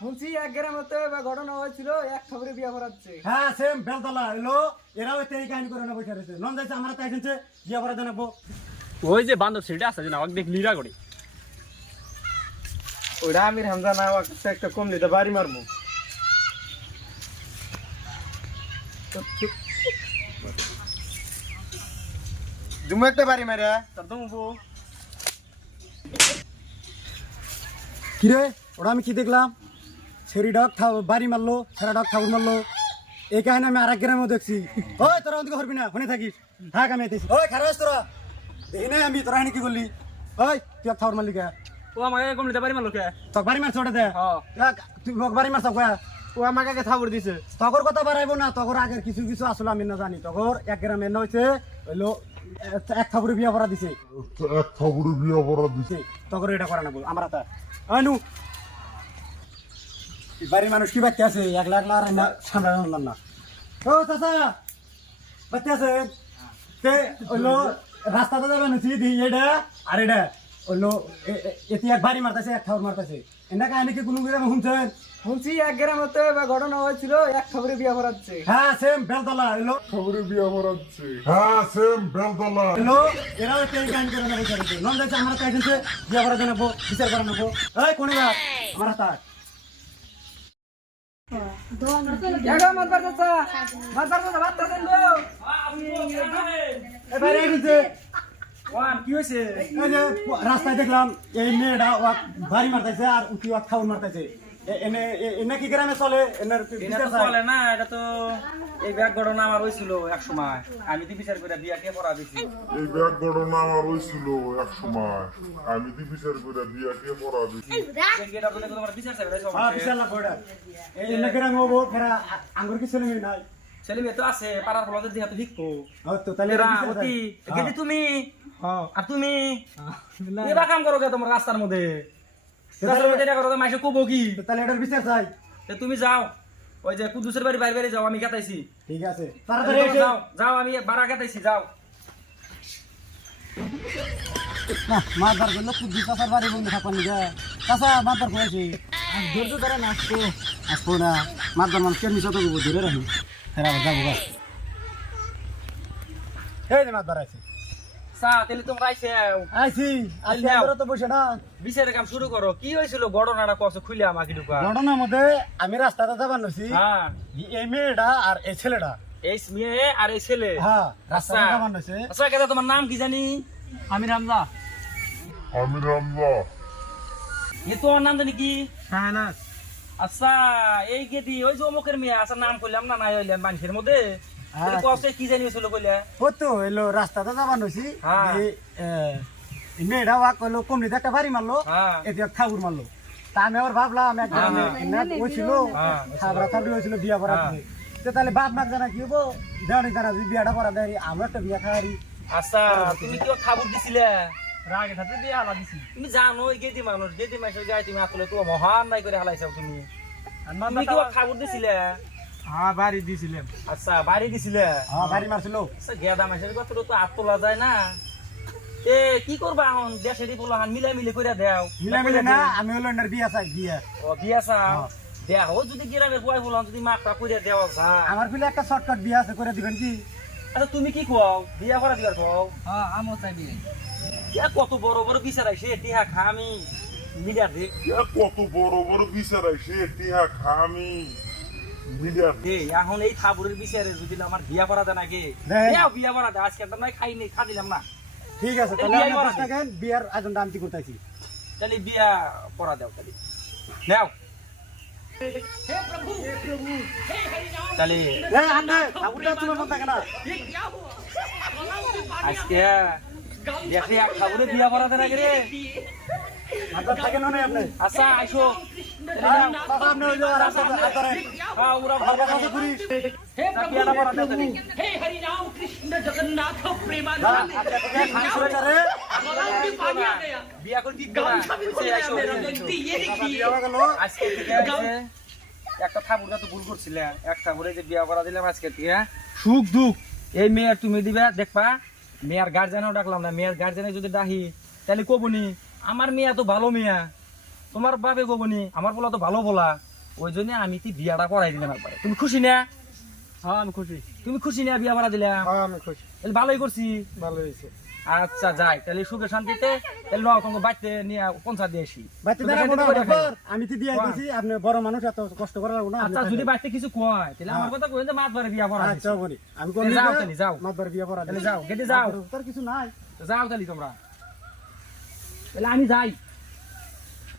শুনছি এক গ্রামে তো ঘটনা হয়েছিল এক খবরে বিয়া করাচ্ছে। হ্যাঁ সেম বেলতলা। এলো এরাও এতে এই কাহিনী করে না বসে রয়েছে নন যাইছে আমরা তাই শুনছে বিয়া করে জানাব ওই যে বান্ধব সেটা আছে যে না দেখ লিরা করে। ওইটা আমির হামজা না একটা কম নিতে বাড়ি মারবো। তুমি একটা বাড়ি মারে। তার তো মুবো কিরে? ওরা আমি কি দেখলাম? ছেড়ি ডগ বাড়ি মারলো ছেড়া ডগ ঠাকুর মারলো। এই কাহিনী আমি আর এক গ্রামেও দেখছি। ওই তোরা ওদিকে হরবি না শুনে থাকিস। থাক আমি এতেছি ওই খারাপ তোরা। দেখি নাই আমি তোরা কি করলি? ওই তুই ঠাকুর মারলি কে? ও আমাকে কম নিতে পারি মালোকে তক বাড়ি মারছ ওটা দে হ্যাঁ। তুই বাড়ি মারছ কয়া? ও আমাকে আগে থাবর দিছে। তকর কথা বাড়াইবো না তকর আগের কিছু কিছু আসলে আমি না জানি। তকর এক গ্রামে এনে হয়েছে হইল এক- এক ঠাকুরে বিয়া করা দিছে। এক খবরে বিয়া করা দিছে। তকর এটা করা না বল আমরা তা আনু বাড়ির মানুষ কি বাচ্চা আছে? এক লাখ লাখ না সামলানো না। ও চাচা বাচ্চা আছে? তে হইল রাস্তাতে যাবেন সিধি এটা আর এটা হইল এ- এ- এতে এক বাড়ি মারতেছে এক ঠাকুর মারতেছে। এনা কাহিনী কি কোনো গ্রামে শুনছেন? শুনছি এক গ্রামে তো এবার ঘটনা হয়েছিল এক খবরে বিয়া করাচ্ছে। হ্যাঁ সেম বেলতলা হইল। খবরে বিয়া করা দিছে হ্যাঁ সেম বেলতলা। এরাও একটা এই কাহিনী করে না বসে রয়েছে নন যাইছে আমরা তাই শুনছে বিয়া করা জানাব বিচার করা নেব এই কোনে আমার তাক রাস্তায় দেখলাম এই মেয়েটা ভারী মারতেছে আর উঠি খাউন মারতেছে। এনে এনে কি গ্রামে চলে? এনার বিচার চলে না এটা তো এই ব্যাগ ঘটনা আমার হয়েছিল এক সময়। আমি তো বিচার করে বিয়া কে পড়া দিছি? এই ব্যাগ ঘটনা আমার হয়েছিল এক সময়। আমি দি বিচার করে বিয়া কে পড়া দিছি। এটা বলে তোমার বিচার চাই সব হ্যাঁ বিচার লাগবে ওটা। এই এনে গ্রামে হব ফেরা আঙ্গুর কি ছেলে মেয়ে নাই? ছেলে মেয়ে তো আছে পাড়ার ফলতে দিয়ে তো শিখব তো তাহলে গেলি তুমি? হ্যাঁ। আর তুমি? এবার কাম করো গে তোমার রাস্তার মধ্যে? তাহলে এটার বিচার চাই। তুমি যাও। ওই যে কুদুসের বাড়ি বাইরে বাইরে যাও আমি গেতাইছি ঠিক আছে। তাড়াতাড়ি যাও যাও আমি বাড়া গেতাইছি যাও। না মারবার জন্য কুদ্দি বাড়ি বন্ধু থাকবেন যে চাষা মারবার করেছি ধৈর্য ধরে না আসব আসব না। মানুষ কেমনি চত ধরে রাখি। ফের যাব গা এই যে আছে সা তাহলে তোমরা আইছে আইছি আজকে আমরা তো বসে না। বিচারের কাম শুরু করো। কি হয়েছিল? ঘটনাটা কত খুলে আমাকে ঢুকা। ঘটনার মধ্যে আমি রাস্তাতে যাবার নছি। হ্যাঁ। এই মেয়েটা আর এই ছেলেটা। এই মেয়ে আর এই ছেলে। হ্যাঁ রাস্তাতে আচ্ছা। যাবার নছে। আচ্ছা কেদা তোমার নাম কি জানি? আমির হামজা আমি রামদা। এ তোমার নাম জানি কি? শাহনাজ। আচ্ছা এই গেদি ওই যে অমুকের মেয়ে আচ্ছা নাম করলাম না নাই হইলাম মানুষের মধ্যে। কি জানি হয়েছিল কইলে? ও তো এলো রাস্তাতে যাবার নছি হ্যাঁ। এই, এ, এই মেয়েটা ওয়া কইলো কমনিতে একটা বাড়ি মারলো হ্যাঁ। এতে ঠাকুর মারলো। তা আমি আবার ভাবলাম এক হয়েছিল হ্যাঁ। খাবরা খাবরি হয়েছিল বিয়া করা হ্যাঁ। তাহলে বাপ মাক জানা কি হব দেওয়ানি জানা যদি বিয়াটা করা দেয় আমরা একটা বিয়া খাওয়ারি। আচ্ছা তুমি কি খাবার দিছিলে। রাগে থাকতে দিয়ে আলা দিছি। তুমি জানো গেদি মানুষ গেদি মানুষের গায়ে তুমি আসলে তো মহান নাই করে হালাইছো তুমি। তুমি কি খাবার দিছিলে? হ্যাঁ বাড়ি আচ্ছা বাড়ি দিছিলে? হ্যাঁ বাড়ি মারছিল। আচ্ছা গেদা মাসের কথা তো হাত তোলা যায় না? এ কি করবা এখন? বলো মিলা মিলি করে দেও। মিলা মিলে না আমি হলো এনার বিয়া চাই বিয়া। ও বিয়া চাও? দেখো যদি গ্রামের বয় বললাম যদি মাপটা করে দেওয়া যায় আমার ফিলে একটা শর্টকাট বিয়া আছে করে দিবেন কি? আচ্ছা তুমি কি কও? বিয়া করা দিবার হ্যাঁ আমও এ কত বড় বড় বিচার আইছে টিহা খা আমি দে। এ কত বড় বড় বিচার আইছে টিহা দে এখন এই থাবুরের বিচারে যদি আমার বিয়া করা দেয় নাকি? বিয়া করা দেয়। আজকে তো নাই খাই নেই খা দিলাম না। ঠিক আছে তাহলে আমি করা বিয়ার আয়োজন আনতে করতেছি তাহলে বিয়া করা দেও তাহলে। নেও তাহলে আজকে দেখি এক খাবুরে বিয়া করা দেয়। নাকি আপনি? আচ্ছা আইসো একটা ঠাকুর তো ভুল করছিলে এক ঠাকুরে যে বিয়া করা দিলাম আজকে সুখ দুঃখ। এই মেয়ের তুমি দিবে, দেখবা, মেয়ার গার্জেনও ডাকলাম না, মেয়ার গার্জেনে যদি ডাহি তাহলে কবনি, আমার মেয়া তো ভালো মেয়া। তোমার বাবে কবনি আমার বলা তো ভালো বলা ওই জন্য আমি তুই বিয়াটা করাই দিলাম একবারে। তুমি খুশি না? হ্যাঁ আমি খুশি। তুমি খুশি না বিয়া করা দিলাম হ্যাঁ আমি খুশি। তাহলে ভালোই করছি। ভালো হয়েছে। আচ্ছা যাই তাহলে সুখে শান্তিতে তাহলে ন তোমাকে বাড়িতে নিয়ে পৌঁছা দিয়ে আসি। আমি তো দিয়ে দিয়েছি আপনি বড় মানুষ এত কষ্ট করা লাগবো না আচ্ছা যদি। বাড়িতে কিছু কয় তাহলে আমার কথা কই যে মাছ ধরে বিয়া করা আচ্ছা বলি। আমি কোন যাও তাহলে, যাও। মাতবার বিয়ে করা তাহলে যাও গেটে যাও। তার কিছু নাই। যাও তাহলে তোমরা। তাহলে আমি যাই।